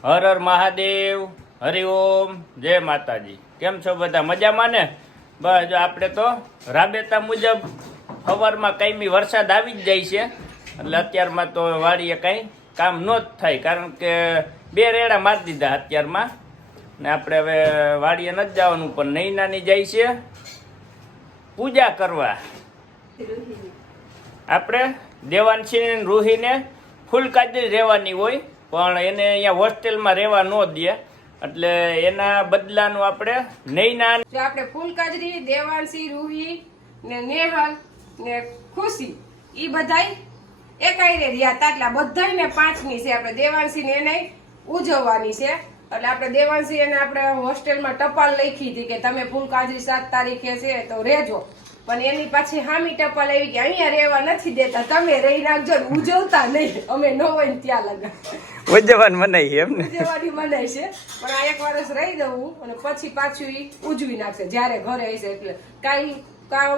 હર હર મહાદેવ હરિઓમ જય માતાજી. કેમ છો બધા? મજામાં ને? બસ આપણે તો રાબેતા મુજબ સવારમાં કાંઈમી વરસાદ આવી જ જાય છે. એટલે અત્યારમાં તો વાડીએ કાંઈ કામ ન જ થાય, કારણ કે બે રેડા મારી દીધા અત્યારમાં. ને આપણે હવે વાડીએ નથી જવાનું, પણ નહીં નાની જાય છે પૂજા કરવા. આપણે દેવાનસિંહ રૂહીને ફૂલ કાજરી રહેવાની હોય. પણ એને અહીંયા હોસ્ટેલમાં રહેવા ન દે. એટલે એના બદલાનું આપણે નૈના જો આપણે ફૂલકાજરી, દેવાંશી, રૂહી ને નેહલ ને ખુશી એ બધાય એકાયરે રહ્યા હતા. એટલે બધાયને પાંચમી છે. આપણે દેવાંશી ને એને ઉજવવાની છે. એટલે આપણે દેવાંશી એને આપણે હોસ્ટેલમાં ટપાલ લખી હતી કે તમે ફૂલકાજરી સાત તારીખે છે તો રહેજો. પણ એની પાછી હામી ટપાલ આવી કે અહીંયા રહેવા નથી દેતા. તમે રહી નાખજો ને ઉજવતા નહીં. અમે ન હોય ત્યાં લગા. ઉજવવાનું મનાય એમ ને ઉજવવાની મનાય છે. પણ આ એક વર્ષ રહી દઉં અને પછી પાછું ઈ ઉજવી નાખશે જ્યારે ઘરે હશે એટલે કાંઈ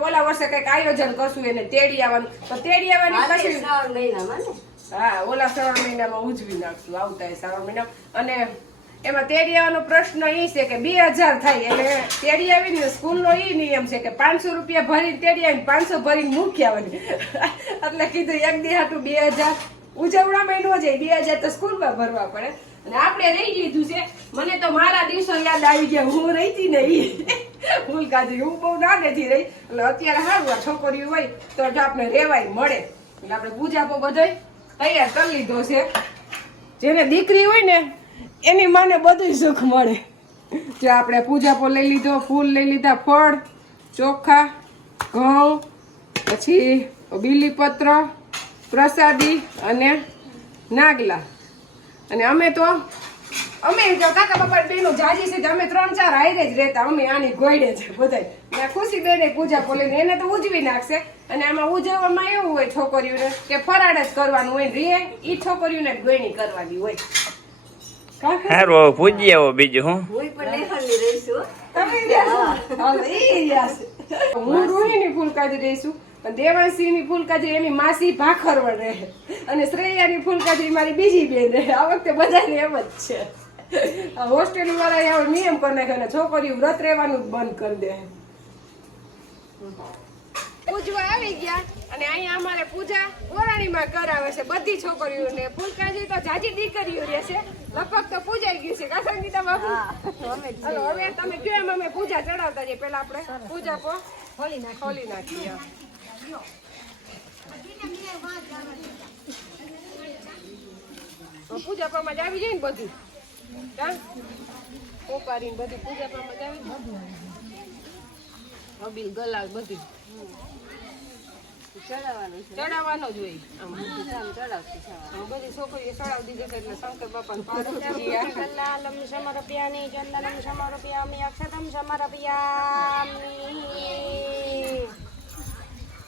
ઓલા વર્ષે કંઈક આયોજન કરશું એને તેડી આવવાનું. તો તેડી આવવાની પછી હા ઓલા શ્રાવણ મહિનામાં ઉજવી નાખશું આવતા શ્રાવણ મહિના. અને એમાં તેડી આવવાનો પ્રશ્ન એ છે કે બે હજાર થાય એટલે તેડી આવીને સ્કૂલનો એ નિયમ છે કે પાંચસો રૂપિયા ભરીને તેડી આવીને પાંચસો ભરીને મૂકી આવવાની. એટલે કીધું એક દી બે હજાર. ઉજવણામાં ન જાય બે હજાર તો સ્કૂલમાં ભરવા પડે. અને આપણે રહી લીધું છે. મને તો મારા દિવસો યાદ આવી ગયા. હું રહીતી ને ઈ ફૂલ કાઢી. હું બહુ નાનેથી રહી. એટલે અત્યારે સારું આ છોકરીઓ હોય તો આપણે રેવાય મળે. એટલે આપણે પૂજા પર બધાય તૈયાર કરી લીધો છે. જેને દીકરી હોય ને, એની માને બધું સુખ મળે. જો આપણે પૂજા પર લઈ લીધો, ફૂલ લઈ લીધા, ફળ, ચોખા, ઘઉં, પછી બીલીપત્ર પ્રસાદી અને નાગલા. અને અમે તો અમે જો કાકા બાપા બેનો જાજી છે અમે ત્રણ ચાર હારે જ રહેતા. અમે આની ગોઈડે છે બધાય. ખુશી બેને પૂજા બોલીને એને તો ઉજવી નાખશે. અને આમાં ઉજવવામાં એવું હોય છોકરીઓને કે ફરાડ જ કરવાનું હોય રે ઈ છોકરીઓને જ ગોયણી કરવાની હોય. હવે પૂજી આવો બીજું હું. હું રોહિણી ફૂલકાજી રહીશું. પણ દેવાંશીની ફૂલકાજી એની માસી ભાખરવડ રહે. અને શ્રેયાની ફૂલકાજી મારી બીજી બેન રહે. આ વખતે બધાને એમ જ છે. હોસ્ટેલ વાળા એવો નિયમ કરી નાખ્યો અને છોકરીઓ વ્રત રહેવાનું બંધ કરી દે. પૂજવા આવી ગયા. અને અહીંયા અમારે પૂજા ઓરાણીમાં કરાવે છે. બધી છોકરીઓને. ફૂલકાજી તો જાજી દીકરીઓ રહેશે લગભગ તો પૂજાઈ ગયું છે. કા સંગીતા બાબુ? હવે તમે કયો એમ અમે પૂજા ચડાવતા જઈએ? પેલા આપણે પૂજા પો. ખોલી નાખી ખોલી નાખીએ. પૂજા પ્રમાણે આવી જાય ને બધું? કા પોકારીને બધી પૂજા પ્રમાણે આવી જાય. હબીલ ગલાલ બધું. ચડાવવાનો જ હોય. બધી છોકરીઓ ચડાવી દીધી છે એટલે શંકર પાર્વતીજી આ ચંદનમ સમર્પયામિ ચંદનમ સમર્પયામિ અક્ષતમ સમર્પયામિ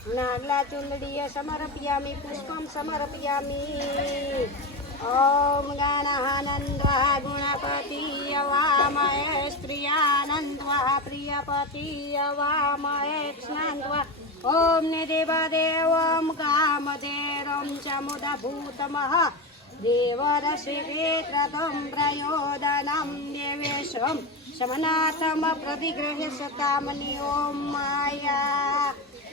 નાગલા ચુંદડીય સમર્પયામિ પુષ્પમ સમર્પયામિ ઓમ ગણાનંદા ગુણપતિ વામય સ્ત્રિયાનંદવા પ્રિયપતિ વામય સ્નાન્વા ઓમ નિદેવદેવમ કામધેરમ ચમુદભૂતમઃ देवरसिवेत्रतं प्रयोदनं देवेशं शमनाथमप्रतिगृह्य सतामनि ॐ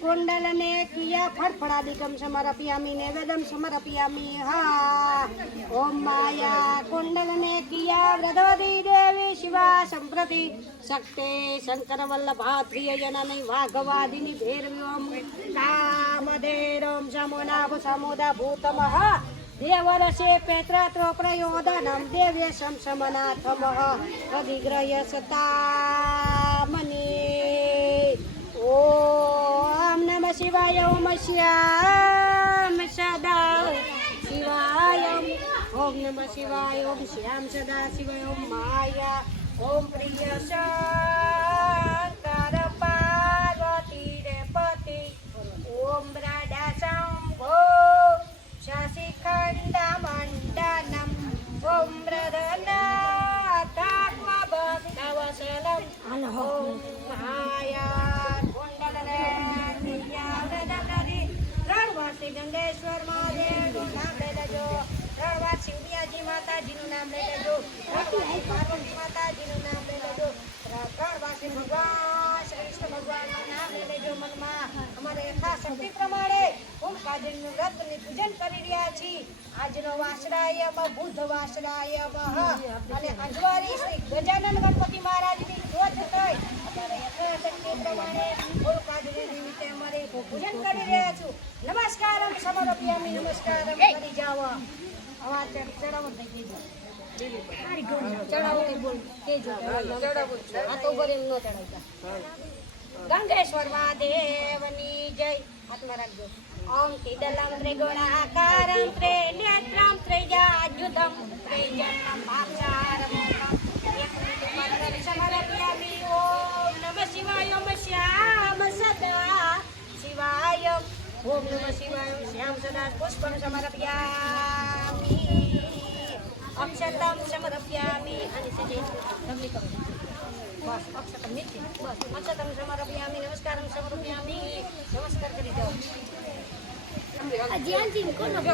ગોંડલ અને કિયા ફડફડાદી ગમ સમર પિયામી ને વેદમ સમર પિયામી હા. ઓમ માયા. ગોંડલ અને કિયા વ્રદવતી દેવી શિવા સંપ્રતિ શક્તે શંકર વલ્લભા પ્રિય જનની વાઘવાદિની ભૈરવ્યોમ. કામધેરમ સમોના સમોદા ભૂતમહ. દેવરસે પેત્રાત્રો પ્રયોદનમ દેવ્ય સમસમનાથમ અધિગ્રહ સતામની. ઓ ಶಿವಾಯ ಓಂ ಶ್ಯಾಮ ಸದಾ ಶಿವಾಯ ಓಂ ನಮ ಶಿವಾಯ ಓಂ ಶ್ಯಾಮ ಸದಾ ಶಿವಾಯ ಓಂ ಮಾಯ ಓಂ ಪ್ರಿಯ ಶಂಕರ ಪಾರ್ವತಿ ರೇಪತಿ ಓಂ ರಾಡ ಶಂಭೋ ಶಶಿಖಂಡ ಮಂಡನಂ ಓಂ ರದನಾಥಾತ್ಮ ಭಕ್ತವಸಲಂ ಓಂ ಮಾಯಾ શ્રી ગંગેશ્વર મહાદેવનું નામ લઈ લેજો. ત્રણ શિવિયાજી શિવડિયાજી માતાજીનું નામ લઈ લેજો. ત્રણ વાર પાર્વતી માતાજીનું નામ લઈ લેજો. ત્રણ શ્રી ભગવાન શ્રી કૃષ્ણ ભગવાનનું નામ લેજો મનમાં. અમારે યથાશક્તિ પ્રમાણે ઓમકાજીનું વ્રતની પૂજન કરી રહ્યા છીએ. આજનો વાસરાય બુદ્ધ વાસરાય શ્રી ગજાનન ગણપતિ મહારાજની ધ્વજ થઈ અત્યારે પ્રમાણે ઓમકાજી નિમિત્તે અમારે પૂજન કરી રહ્યા છું. નમસ્કારમ સમર્પ્યામિ નમસ્કારમ કરી જાઓ. અવાજ ચડાવો થઈ ગઈ ચડાવો બોલ કેજો આ તો ઉપર એમ ન ચડાવતા. ગંગેશ્વર મહાદેવની જય. હાથમાં રાખજો. ઓમ કિદલમ ત્રિગુણાકારમ ત્રિનેત્રમ ત્રિજાજ્યુતમ ત્રિજન્મ ભાક્ષારમ સમર્પ્યામિ ઓમ નમઃ શિવાય ઓમ શ્યામ સદા. શિવાય ઓમ નમઃ શિવાય શ્યામ સદા પુષ્પમ સમર્પ્યામિ. અક્ષતમ સમર્પ્યામિ. અને સજે તમને કરો. બસ, અક્ષતમ નીચે. બસ, અક્ષતમ સમર્પ્યામિ, નમસ્કારમ સમર્પ્યામિ. નમસ્કાર કરી દો. જો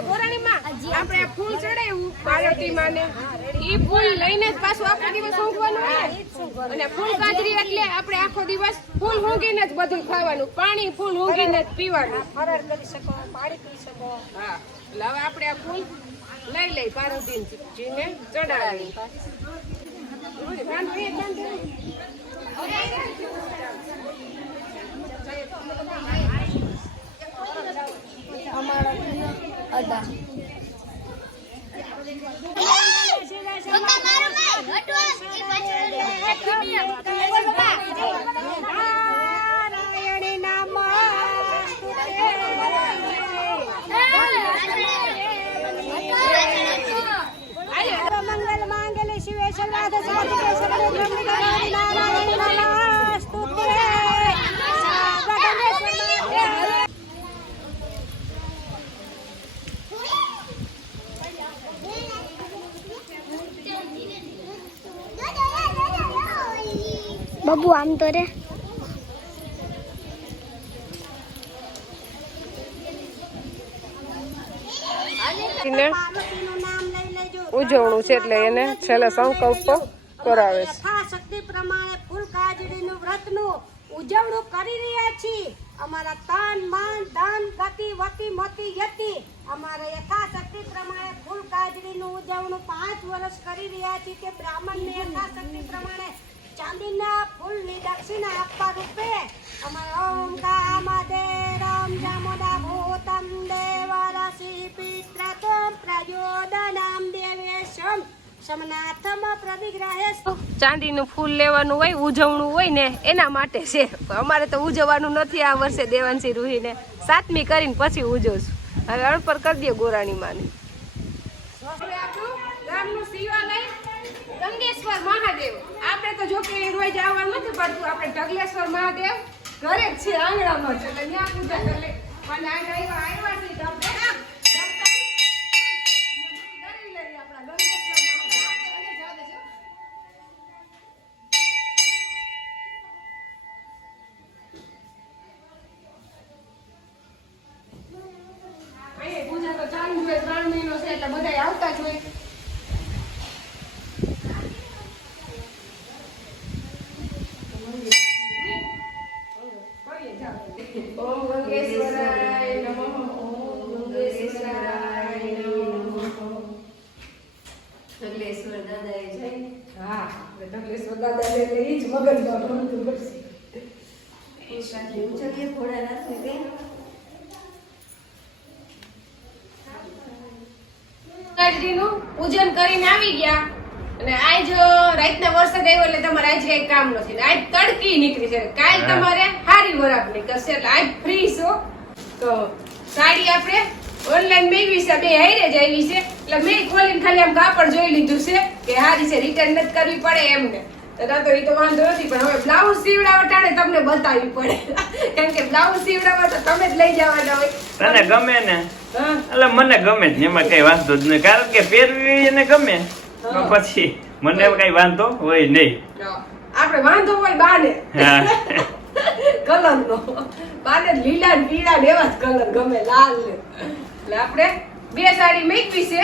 ગોરાણી માં આપણે આ ફૂલ ચડાવ્યું પાર્વતી માને ઈ ફૂલ લઈને જ પાછું આખો દિવસ ઊંઘવાનું હોય. અને ફૂલ ગાજરી એટલે આપણે આખો દિવસ ફૂલ ઊંઘીને જ બધું ખાવાનું. પાણી ફૂલ ઊંઘીને જ પીવાનું. ફરાર કરી શકો પાણી પી શકો. હા એટલે હવે આપણે આ ફૂલ લઈ લઈ પાર્વતીજીને ચડાવી. Oradan. બબુ આમ તો રે. નામ લઈ લેજો ઉજવણું છે એટલે એને છેલ્લે સંકલ્પ કરાવે છે. યથાશક્તિ પ્રમાણે ફૂલ કાજડીનું વ્રતનું ઉજવણું કરી રહ્યા છીએ. અમારા તન મન ધન ગતિ વતિ મતિ યતિ. અમારા યથાશક્તિ પ્રમાણે ફૂલ કાજડીનું ઉજવણું પાંચ વર્ષ કરી રહ્યા છીએ તે બ્રાહ્મણને યથાશક્તિ પ્રમાણે ચાંદીના ફૂલની દક્ષિણા આપવા રૂપે અમારા ઓમ કામદેરમ જમોદા ભૂતમ દેવરસી પિત્રતમ પ્રયોદનામ દેવેશમ. ચાંદીનું ફૂલ લેવાનું હોય ઉજવણું હોય ને એના માટે છે. અમારે તો ઉજવવાનું નથી આ વર્ષે દેવાંશી રૂહીને. સાતમી કરીને પછી ઉજવશું. હવે અણપર કરી દે ગોરાણી માની. ગામનું મહાદેવ. આપણે તો જો કે રોજ આવવાનું નથી પડતું. આપણે ઢગલેશ્વર મહાદેવ ઘરે જ છે આંગણામાં. છે એટલે ત્યાં પૂજા કરી અને આ આવ્યા આવ્યા છે આવી ગયા. અને આજ રાતના વરસાદ આવ્યો એટલે તમારે આજ કઈ કામ નથી. આજ તડકી નીકળી છે. કાલ તમારે હારી વરાપ નીકળશે એટલે આજ ફ્રી છો. તો સાડી આપણે ઓનલાઈન મેળવી છે. બે હારે જ આવી છે. એટલે મેં ખોલીને ખાલી આમ કાપડ જોઈ લીધું છે કે હારી છે. રિટર્ન નથી કરવી પડે એમને. તો તો એ તો વાંધો નથી પણ હવે બ્લાઉઝ સીવડાવવા ટાણે તમને બતાવવી પડે. કેમ કે બ્લાઉઝ સીવડાવવા તો તમે જ લઈ જવાના હોય. તને ગમે ને? એટલે મને ગમે જ એમાં કઈ વાંધો જ નહીં. કારણ કે પહેરવી એને ગમે. તો. પછી મને કઈ વાંધો હોય નહીં. આપણે વાંધો હોય બાને. કલર નો બાને લીલા પીળા એવા જ કલર ગમે લાલ ને. એટલે આપણે બે સાડી મેકવી છે.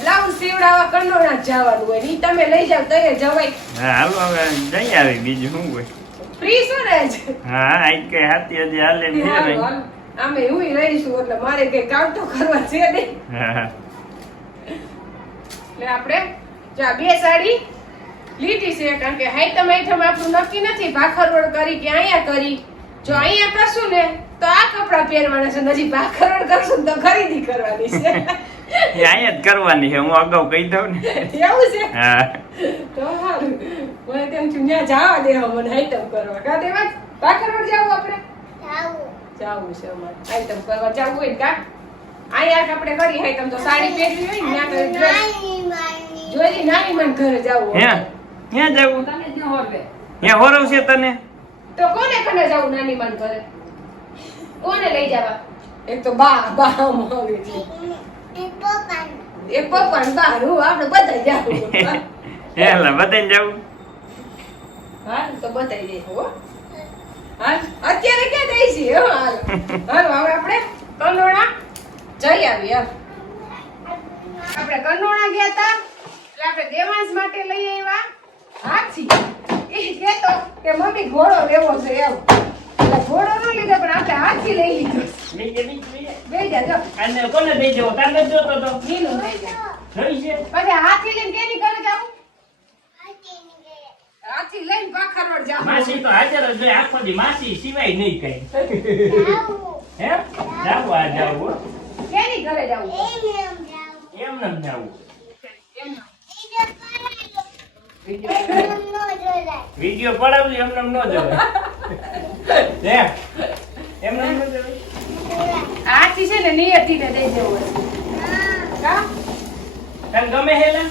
બ્લાઉઝ સીવડાવવા કંડોળા જવાનું હોય ઈ તમે લઈ જાવ તો એ જવાય. હા હાલો હવે જઈ આવે બીજું શું હોય? ફ્રી છો ને હા આઈ કે હાથી હજી હાલે ને. આમે હું રહીશું એટલે મારે કઈ કામ તો કરવા છે નહીં. હા. એટલે આપણે જો બે સાડી લીધી છે કારણ કે હાઈટમ આઈટમ આપણું નક્કી નથી. ભાખરવડ કરી કે અહીંયા કરી? જો અહીંયા કરશું ને તો આ કપડા પહેરવાના છે. ને હજી ભાખરવડ કરશું તો ખરીદી કરવાની છે. અહીંયા જ કરવાની છે. હું અગાઉ કહી દઉં ને. એવું છે? હા. તો હારું. મને તેમ છું ત્યાં જવા દે મને આઈટમ કરવા. કા દેવા ભાખરવડ જાવું આપણે? જાવું. છે અમારે. આઈટમ કરવા જાવું હોય કા? અહીંયા આપણે કરી આઈટમ તો સાડી પહેરવી હોય ને ત્યાં તો dress- જોઈ નાની મન. ઘરે જાવું હે. ક્યાં? જવું? તને જ હોરવ. છે તને? તો કોને કને જાવું નાની મન ઘરે? કોને લઈ જવા? એક તો બા બા આવી છે. એક પપ્પા ને બા હું આપણે બધા જાવું હેલા બતાઈને જાવું? હાલ તો બતાવી દે હો. હાલ અત્યારે ક્યાં છીએ હો હાલ. હાલ હવે આપણે કંડોળા જઈ આવીએ આપણે કંડોળા ગયા હતા એટલે આપણે દેવાંશ માટે લઈ આવ્યા. હાથી એ કહેતો કે મમ્મી ઘોડો લેવો છે એમ. એટલે ઘોડો ન લીધો પણ આપણે હાથી લઈ લીધો. બીજે બીજે બે જા જો. અને કોને દઈ જવો? તારે જોતો તો? નીનું લઈ જા પછી હાથી લઈને કેની ઘરે જાવું હાથી લઈને પાખરવડ જાવું માસી તો હાજર જ હોય. આખો દી માસી સિવાય નહીં કઈ. હે? જાવું આ જાવું ઘરે જવું એમ નમ જવું. વિડિયો પડાવજો એમ નમ ન જવાય હે એમ નમ ન જવાય ચી છે ને નિયતિને દઈ દેવો કા તને ગમે હેલા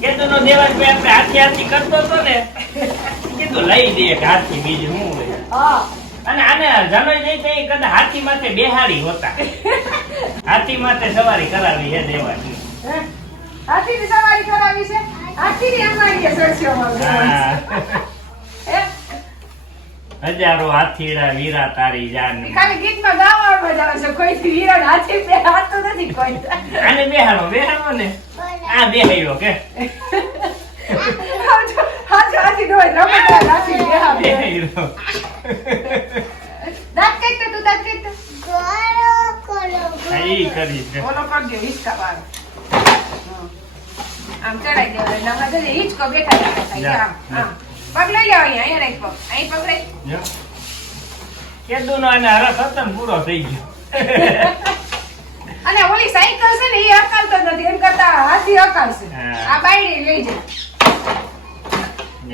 કેતો નો દેવાજ ભાઈ આપણે હાથી હાથી કરતો હતો ને કીધું લઈ દે હાથી બીજું હું હોય? હા. અને આને જનોઈ જઈ તો એ કદાચ હાથી માથે બેહાડી હોતા. હાથી માથે સવારી કરાવી હે દેવાની હાથી ની સવારી કરાવી છે? હાથીની અમારી સરસ્યોમાં હજારો હાથીડા વીરા તારી જાન. ખાલી ગીતમાં ગાવામાં જ આવે છે. કોઈથી વીરા હાથી બે હાથતું નથી કોઈ. આને બેહાડો બેહાડો ને. આ બેહાડ્યો કે. હાથી ડોય રમકડા હાથી બેહાડે. બેહાડ્યો દાંત કાઢ તો તું દાંત કાઢ તો. હા, ઈ કરી છે ઓલો કરજો હિંચકા વાળો. હમ. આમ ચડાઈ બેઠા બેઠા આમ, આમ. પગ લઈ જાઓ અહીંયા અહીંયા રાખ પગ અહીં રાખ. જો. આને હરખ હતો પૂરો થઈ ગયો અને ઓલી સાયકલ છે ને એ હકાલતો નથી એમ કરતા હાથી હકાલશે આ બાયડી લઈ જાય.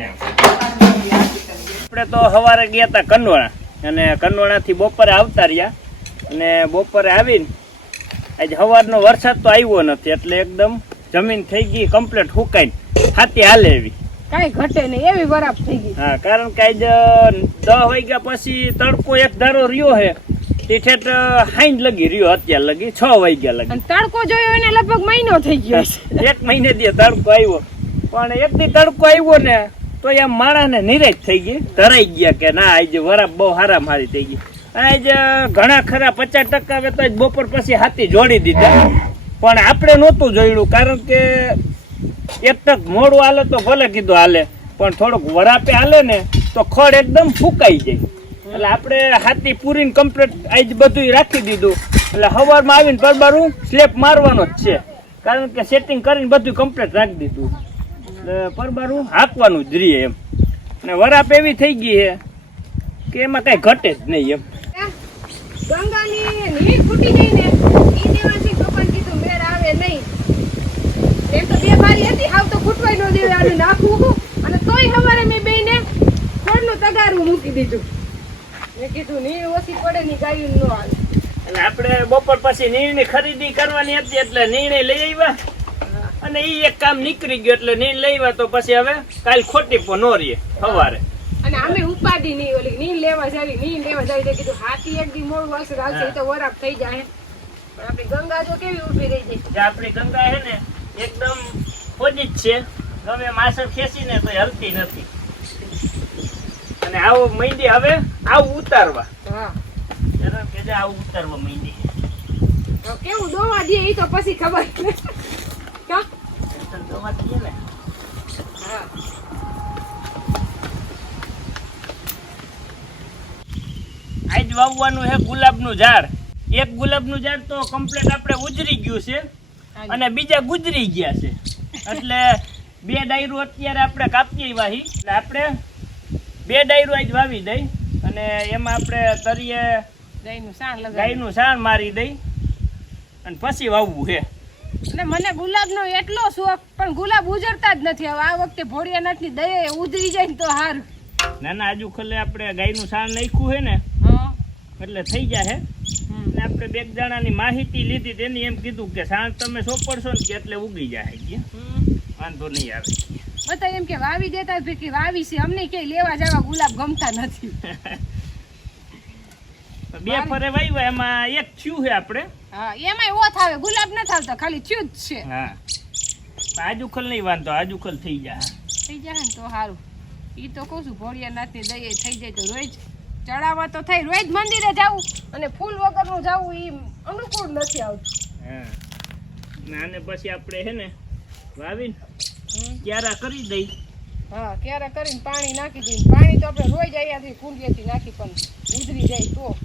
આપણે તો સવારે ગયા હતા કનોણા અને કનોણાથી બપોરે આવતા રહ્યા. અને બપોરે આવીને આજે સવારનો વરસાદ તો આવ્યો નથી એટલે એકદમ જમીન થઈ ગઈ કમ્પ્લીટ હુકાઈને હાથી હાલે એવી. કાંઈ ઘટે નહીં એવી બરાબર થઈ ગઈ. હા કારણ કે આજ દસ વાગ્યા પછી તડકો એક ધારો રહ્યો હે તે હાઈન લગી રહ્યો અત્યારે લગી છ વાગ્યા લગી. અને તડકો જોયો એને લગભગ મહિનો થઈ ગયો એક મહિને દે તડકો આવ્યો. પણ એક દી તડકો આવ્યો ને તો એમ માણસને નિરાશ થઈ ગઈ. ધરાઈ ગયા કે ના, આજે વરાપ બહુ હારા મારી થઈ ગઈ. આજે ઘણા ખરા પચાસ ટકા હવે તો બપોર પછી હાથી જોડી દીધા. પણ આપણે નહોતું જોયું કારણ કે એક મોડું હાલે તો ભલે કીધું હાલે, પણ થોડુંક વરાપે હાલે ને, તો ખડ એકદમ ફૂકાઈ જાય. એટલે આપણે હાથી પૂરીને કમ્પ્લીટ આજ બધું રાખી દીધું. એટલે સવારમાં આવીને પરબારું સ્લેપ મારવાનો જ છે. કારણ કે સેટિંગ કરીને બધું કમ્પ્લીટ રાખી દીધું. પરબારું? હાંકવાનું જ રહીએ એમ. અને વરાપ એવી થઈ ગઈ છે કે એમાં કઈ ઘટે જ નહીં એમ. ગંગાની નીર ફૂટી ગઈ ને ઈ દેવાથી પપ્પાને કીધું મેળ આવે નહીં. એમ તો બે બારી હતી હાવ તો ફૂટવાય ન દેવે આને નાખવું અને તોય સવારે મેં બેને ખોળનું તગારું મૂકી દીધું. મેં કીધું નીર ઓછી પડે ની ગાયું ન આવે અને આપણે બપોર પછી નીરની ખરીદી કરવાની હતી એટલે નિર્ણય લઈ આવ્યા. અને ઈ એક કામ નીકળી ગયો એટલે નહીં લેવા તો પછી હવે કાલ ખોટી પણ નો રહીએ સવારે. અને અમે ઉપાડી નહીં ઓલી નહીં લેવા જાવી નહીં લેવા જાવી તો કીધું હાથી એક દી મોડું વર્ષ આવશે તો વરાપ થઈ જાય પણ આપણી ગંગા જો કેવી ઊભી રહી જાય આપણી ગંગા છે ને એકદમ ખોજી જ છે. ગમે માસર ખેંચી ને તો હલતી નથી. અને આવો મહિંદી હવે આવું ઉતારવા. હા. જરા કે આવું ઉતારવા મહિંદી કેવું દોવા દે એ તો પછી ખબર આજ વાવવાનું છે ગુલાબનું ઝાડ. એક ગુલાબનું ઝાડ તો કમ્પ્લીટ આપણે ઉજરી ગયું છે અને બીજા ગુજરી ગયા છે. એટલે બે ડાયરું અત્યારે આપણે કાપીએ વાહી એટલે આપણે બે ડાયરું આજ વાવી દઈ અને એમાં આપણે તરીએ ગાયનું સાણ મારી દઈ અને પછી વાવવું છે. અને મને ગુલાબનો એટલો શોખ પણ ગુલાબ ઉજરતા જ નથી. હવે આ વખતે ભોળિયાનાથની દયા ઉધરી જાય ને તો હારું. નાના આજુ ખલે આપણે ગાયનું સાણ નાખ્યું હે ને એટલે થઈ જાય હે. ને આપણે બે જણાની માહિતી લીધી તેની એમ કીધું કે સાણ તમે સોંપડશો ને કે એટલે ઉગી જાય કે? વાંધો નહીં આવે બધા એમ કે વાવી દેતા કે વાવી છે અમને ક્યાંય લેવા જવા ગુલાબ ગમતા નથી. બે ફરે વાવ્યા એમાં એક થયું છે આપણે. હા એમાંય ઓથ થાવે ગુલાબ ન થાવતો ખાલી થયું જ છે. હા. આજુખલ નહીં વાંધો આજુખલ થઈ જાય થઈ જાય ને તો સારું ઈ તો કહું છું ભોળિયાનાથની દઈએ થઈ જાય તો રોજ. ચડાવવા તો થઈ રોજ મંદિરે જવું અને ફૂલ વગરનું જવું ઈ અનુકૂળ નથી આવતું. હા. ને પછી આપણે હે ને વાવીને ક્યારા કરી દઈ. હા ક્યારે કરીને પાણી નાખી દઈએ. પાણી તો આપણે રોજ અહીંયાથી કુંડિયાથી નાખી પણ ઉધરી જાય તો.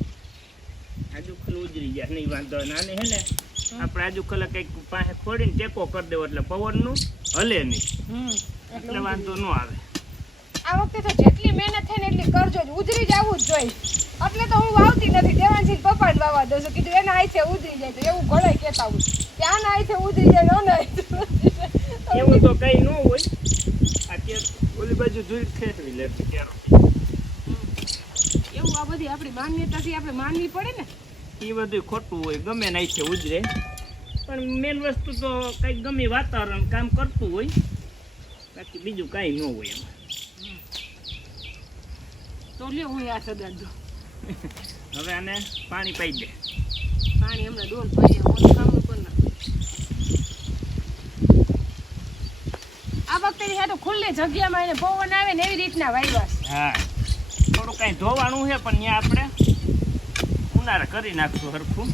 ઉજરી જાય નહીં વાંધો હે ને. આપણે આજુખલ કંઈક પાસે ખોડીને ટેકો કરી દેવો એટલે પવનનું હલે નહીં. એટલે વાંધો ન આવે. આ વખતે તો જેટલી મહેનત થાય ને એટલી કરજો જ. ઉધરી જવું જ જોઈએ એટલે તો હું વાવતી નથી. દેવાનજી પપ્પાને વાવવા દઉં છું. કીધું એના હાથે ઉધરી જાય તો એવું ઘણા કહેતા હોય. ત્યાં ના આઈથે ઉધરી જાય ને. એવું તો કઈ ન હોય. આ કે ઓલી બાજુ જોઈ ખેંચવી લે ક્યારો એવું આ બધી આપણી માન્યતાથી આપણે માનવી પડે ને. એ બધું ખોટું હોય ગમે નહીં છે ઉજરે. પણ મેન વસ્તુ તો કંઈક ગમે વાતાવરણ કામ કરતું હોય બાકી બીજું કાંઈ ન હોય એમાં. તો લ્યો હું આ સદા દઉં હવે આને પાણી પાઈ દે. પાણી હમણાં ડોલ પાઈએ મોટું કામનું પણ ના. આ વખતે છે ખુલ્લી જગ્યામાં એને પવન આવે ને એવી રીતના વાયવા હા. થોડું કાંઈ ધોવાનું છે પણ ત્યાં આપણે ઉનાળા કરી નાખશું હરખું.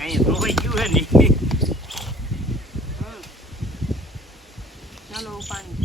અહીંયા ધોવાઈ ગયું હે ને. ચાલો પાણી